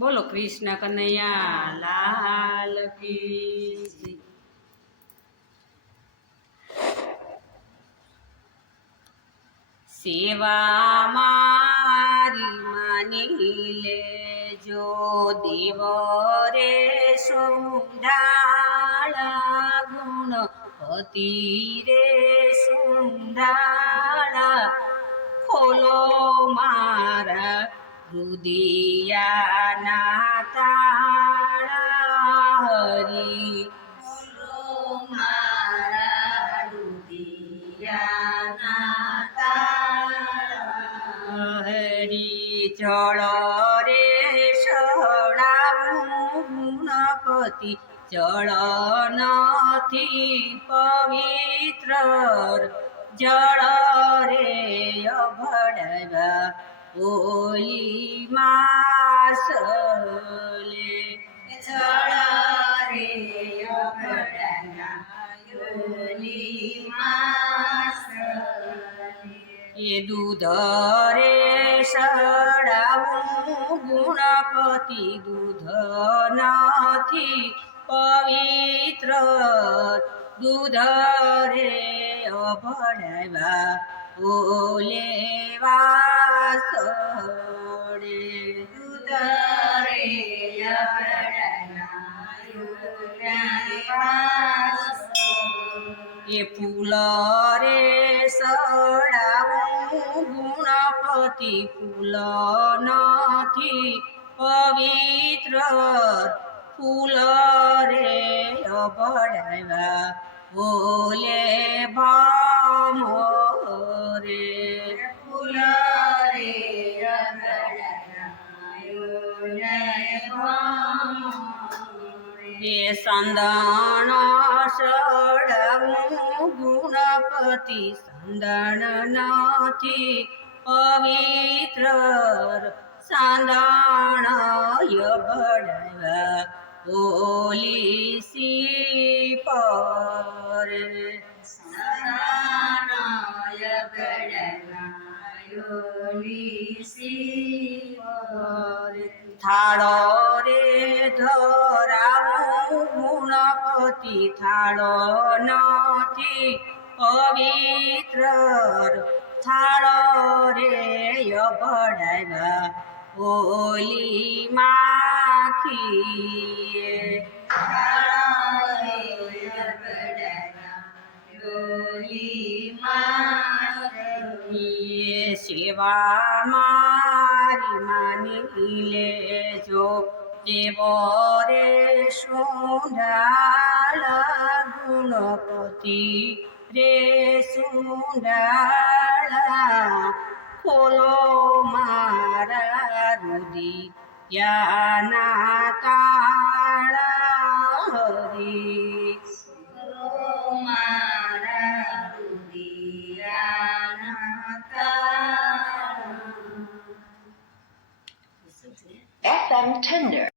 બોલો કૃષ્ણ કનૈયા લાલ કી જય. સેવા મારી માની લેજો દેવ રે સુંધાળા ગુણપતિ રે સુંધાળા ખોલો મારા હૃદયાના તાળા હરી ખોલો મારા હૃદયાના તાળા હરી જળ રે શળાવું ગુણપતિ જળ નથી પવિત્ર જળ રે અભડવા ઓલી માસલે જળ રે અભડવા ઓલી માસલે એ દૂધ રે સડાવું ગુણપતિ દૂધ નથી પવિત્ર દૂધ રે અભડવા ઓલે વાસડે દૂધ રે એ ફૂલ રે સડાવું ગુણપતિ ફૂલ નથી પવિત્ર ફૂલ રે અભડવા ઓલે ભામો રે ફૂલ રે એ સંદણ સડાવું ગુણપતિ સંદણ નથી પવિત્ર સાંદણ અભડવા ઓલી સી પર થાળો રે ધરાવું ગુણપતિ થાળો નથી પવિત્ર થાળો રે અભડવા ઓલી માખી સેવા મારી માની લેજો દેવો રે સુંધાળા ગુણપતિ રે સુંધાળા ખોલો મારા હૃદયાના તાળા હરી FM Tender.